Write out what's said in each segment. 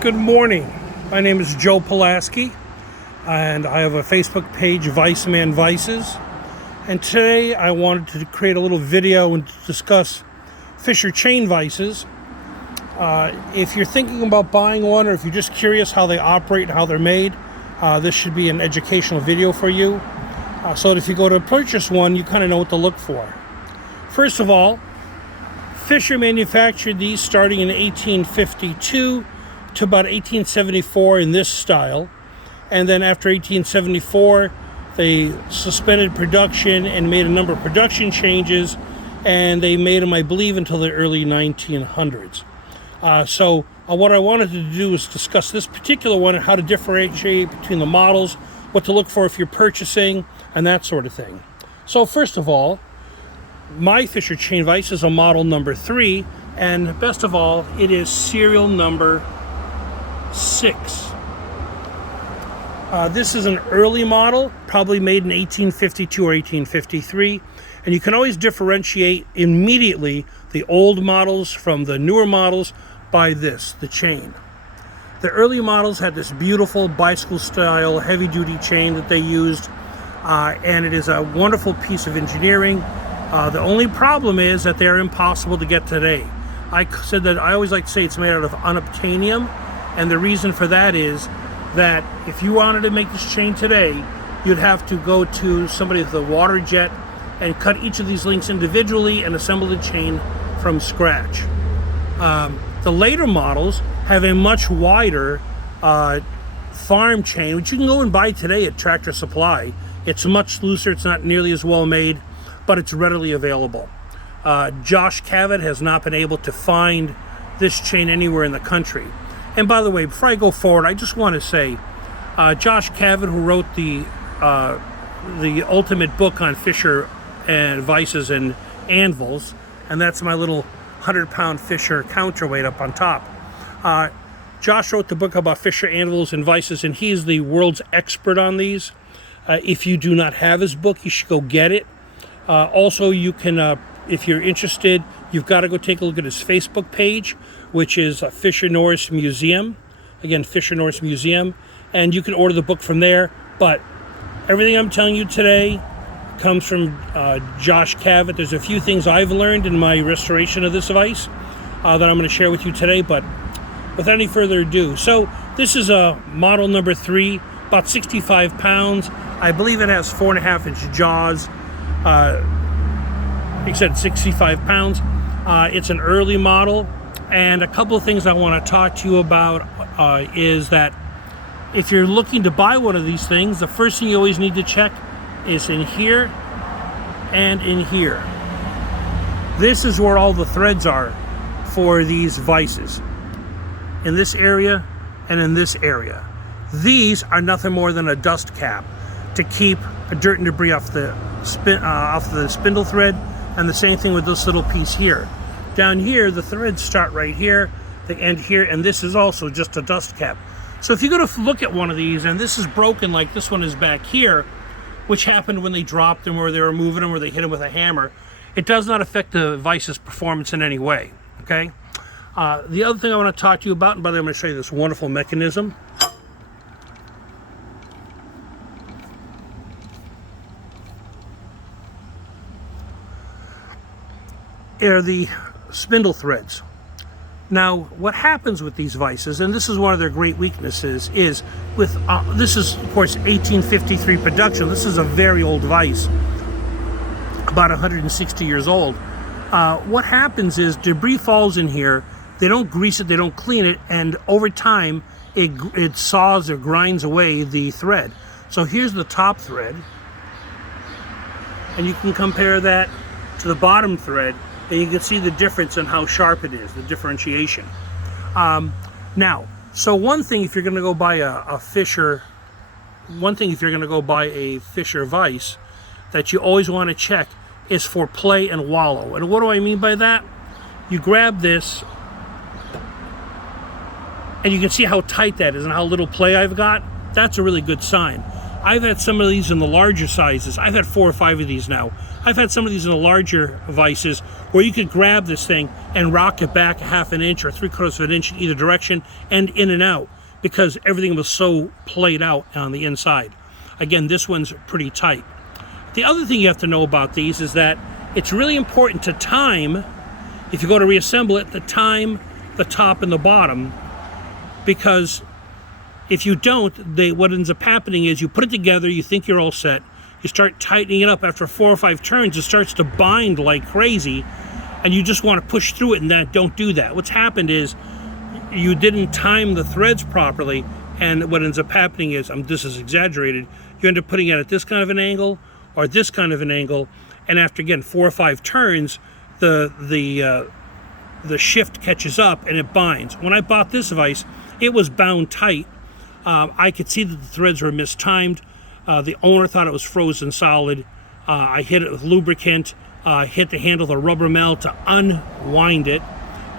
Good morning. My name is Joe Pulaski, and I have a Facebook page, Vise Man Vices. And today I wanted to create a little video and discuss Fisher chain vices. If you're thinking about buying one, or if you're just curious how they operate and how they're made, this should be an educational video for you. So that if you go to purchase one, you kind of know what to look for. First of all, Fisher manufactured these starting in 1852 to about 1874 in this style. And then after 1874, they suspended production and made a number of production changes, and they made them, I believe, until the early 1900s. So what I wanted to do is discuss this particular one and how to differentiate between the models, what to look for if you're purchasing, and that sort of thing. So first of all, my Fisher chain vise is a model number 3, and best of all, it is serial number 6. This is an early model, probably made in 1852 or 1853, and you can always differentiate immediately the old models from the newer models by this, the chain. The early models had this beautiful bicycle style heavy-duty chain that they used, and it is a wonderful piece of engineering. The only problem is that they're impossible to get today. I said that I always like to say it's made out of unobtainium, and the reason for that is that if you wanted to make this chain today, you'd have to go to somebody with a water jet and cut each of these links individually and assemble the chain from scratch. The later models have a much wider farm chain, which you can go and buy today at Tractor Supply. It's much looser, it's not nearly as well made, but it's readily available. Josh Cavett has not been able to find this chain anywhere in the country. And by the way, before I go forward, I just want to say, Josh Cavett, who wrote the ultimate book on Fisher and vices and anvils, and that's my little 100-pound Fisher counterweight up on top. Josh wrote the book about Fisher anvils and vices, and he's the world's expert on these. If you do not have his book, you should go get it. Also, you can, if you're interested, you've got to go take a look at his Facebook page, which is Fisher Norris Museum. Again, Fisher Norris Museum. And you can order the book from there. But everything I'm telling you today comes from Josh Cavett. There's a few things I've learned in my restoration of this vise that I'm going to share with you today. But without any further ado, so this is a model number 3, about 65 pounds. I believe it has 4.5-inch jaws. Like I said, 65 pounds. It's an early model, and a couple of things I want to talk to you about is that if you're looking to buy one of these things, the first thing you always need to check is in here and in here. This is where all the threads are for these vices. In this area and in this area. These are nothing more than a dust cap to keep dirt and debris off the spindle thread, and the same thing with this little piece here. Down here, the threads start right here, they end here, and this is also just a dust cap. So if you go to look at one of these, and this is broken like this one is back here, which happened when they dropped them or they were moving them or they hit them with a hammer, it does not affect the vice's performance in any way, okay? The other thing I want to talk to you about, and by the way, I'm going to show you this wonderful mechanism. Are the spindle threads. Now, what happens with these vices, and this is one of their great weaknesses, is with this is of course 1853 production. This is a very old vise, about 160 years old. What happens is debris falls in here. They don't grease it, they don't clean it, and over time it saws or grinds away the thread. So here's the top thread, and you can compare that to the bottom thread, and you can see the difference in how sharp it is, the differentiation. Now, so one thing if you're going to go buy a Fisher vise that you always want to check is for play and wallow. And what do I mean by that? You grab this, and you can see how tight that is and how little play I've got. That's a really good sign. I've had some of these in the larger sizes. I've had 4 or 5 of these now. I've had some of these in the larger vices where you could grab this thing and rock it back a half an inch or 3/4 of an inch in either direction and in and out, because everything was so played out on the inside. Again, this one's pretty tight. The other thing you have to know about these is that it's really important to time, if you go to reassemble it, to time the top and the bottom, because if you don't, what ends up happening is you put it together, you think you're all set, you start tightening it up. After 4 or 5 turns, it starts to bind like crazy, and you just want to push through it, and don't do that. What's happened is you didn't time the threads properly, and what ends up happening is, this is exaggerated, you end up putting it at this kind of an angle or this kind of an angle, and after, again, 4 or 5 turns, the shift catches up and it binds. When I bought this vise, it was bound tight. I could see that the threads were mistimed. The owner thought it was frozen solid. I hit it with lubricant, hit the handle of the rubber mallet to unwind it,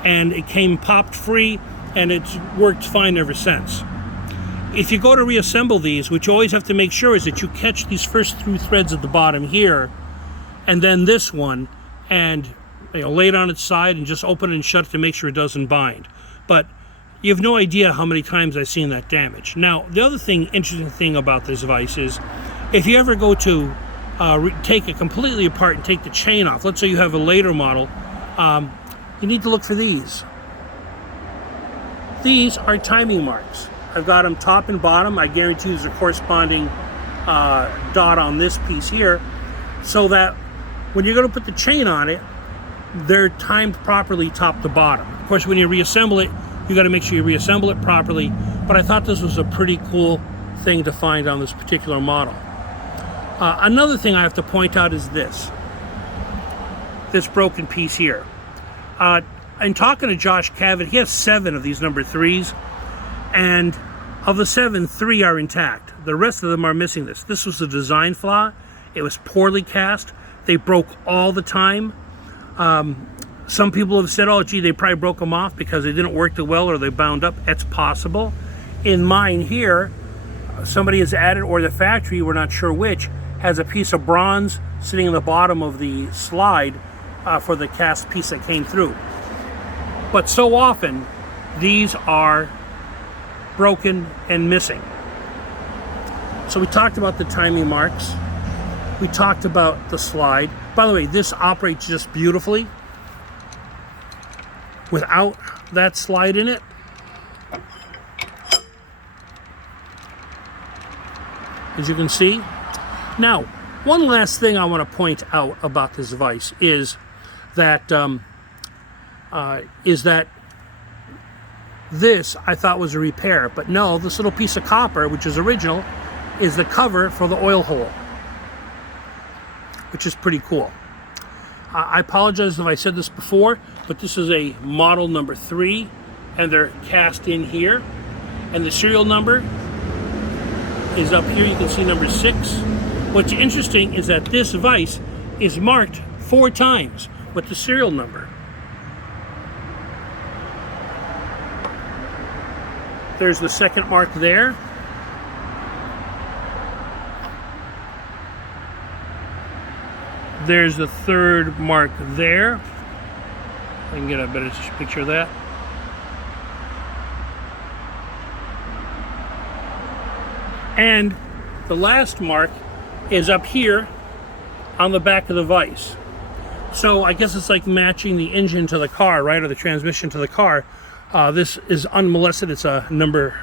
and it came popped free, and it's worked fine ever since. If you go to reassemble these, what you always have to make sure is that you catch these first 2 threads at the bottom here, and then this one, and lay it on its side and just open it and shut it to make sure it doesn't bind. But you have no idea how many times I've seen that damage. Now, the other interesting thing about this vise is, if you ever go to take it completely apart and take the chain off, let's say you have a later model, you need to look for these. These are timing marks. I've got them top and bottom. I guarantee there's a corresponding dot on this piece here, so that when you're going to put the chain on it, they're timed properly top to bottom. Of course, when you reassemble it, you got to make sure you reassemble it properly, but I thought this was a pretty cool thing to find on this particular model. Another thing I have to point out is this broken piece here. In talking to Josh Cavett, he has 7 of these number 3s, and of the 7, 3 are intact. The rest of them are missing this. This was a design flaw. It was poorly cast. They broke all the time. Some people have said, oh, gee, they probably broke them off because they didn't work too well or they bound up. That's possible. In mine here, somebody has added, or the factory, we're not sure which, has a piece of bronze sitting in the bottom of the slide for the cast piece that came through. But so often, these are broken and missing. So we talked about the timing marks. We talked about the slide. By the way, this operates just beautifully without that slide in it. As you can see. Now, one last thing I want to point out about this vise is that this I thought was a repair, but no, this little piece of copper, which is original, is the cover for the oil hole, which is pretty cool. I apologize if I said this before, but this is a model number 3, and they're cast in here, and the serial number is up here. You can see number 6. What's interesting is that this vise is marked 4 times with the serial number. There's the second mark there. There's the third mark there. I can get a better picture of that. And the last mark is up here on the back of the vise. So I guess it's like matching the engine to the car, right? Or the transmission to the car. This is unmolested. It's a number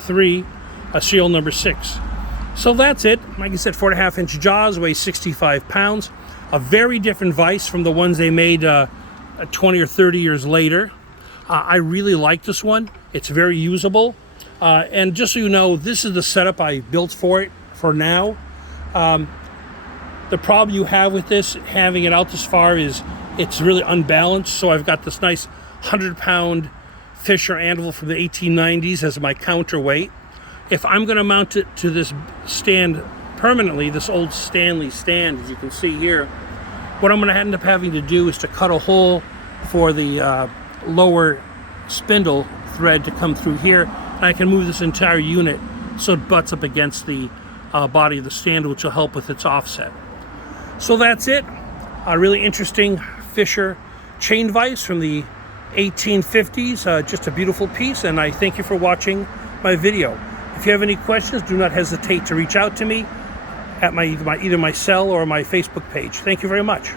3, a serial number 6. So that's it. Like I said, 4.5-inch jaws, weighs 65 pounds. A very different vise from the ones they made 20 or 30 years later. I really like this one. It's very usable. And just so you know, this is the setup I built for it for now. The problem you have with this, having it out this far, is it's really unbalanced. So I've got this nice 100-pound Fisher anvil from the 1890s as my counterweight. If I'm going to mount it to this stand permanently, this old Stanley stand, as you can see here, what I'm going to end up having to do is to cut a hole for the lower spindle thread to come through here, and I can move this entire unit so it butts up against the body of the stand, which will help with its offset. So that's it. A really interesting Fisher chain vise from the 1850s. Just a beautiful piece, and I thank you for watching my video. If you have any questions, do not hesitate to reach out to me at either my cell or my Facebook page. Thank you very much.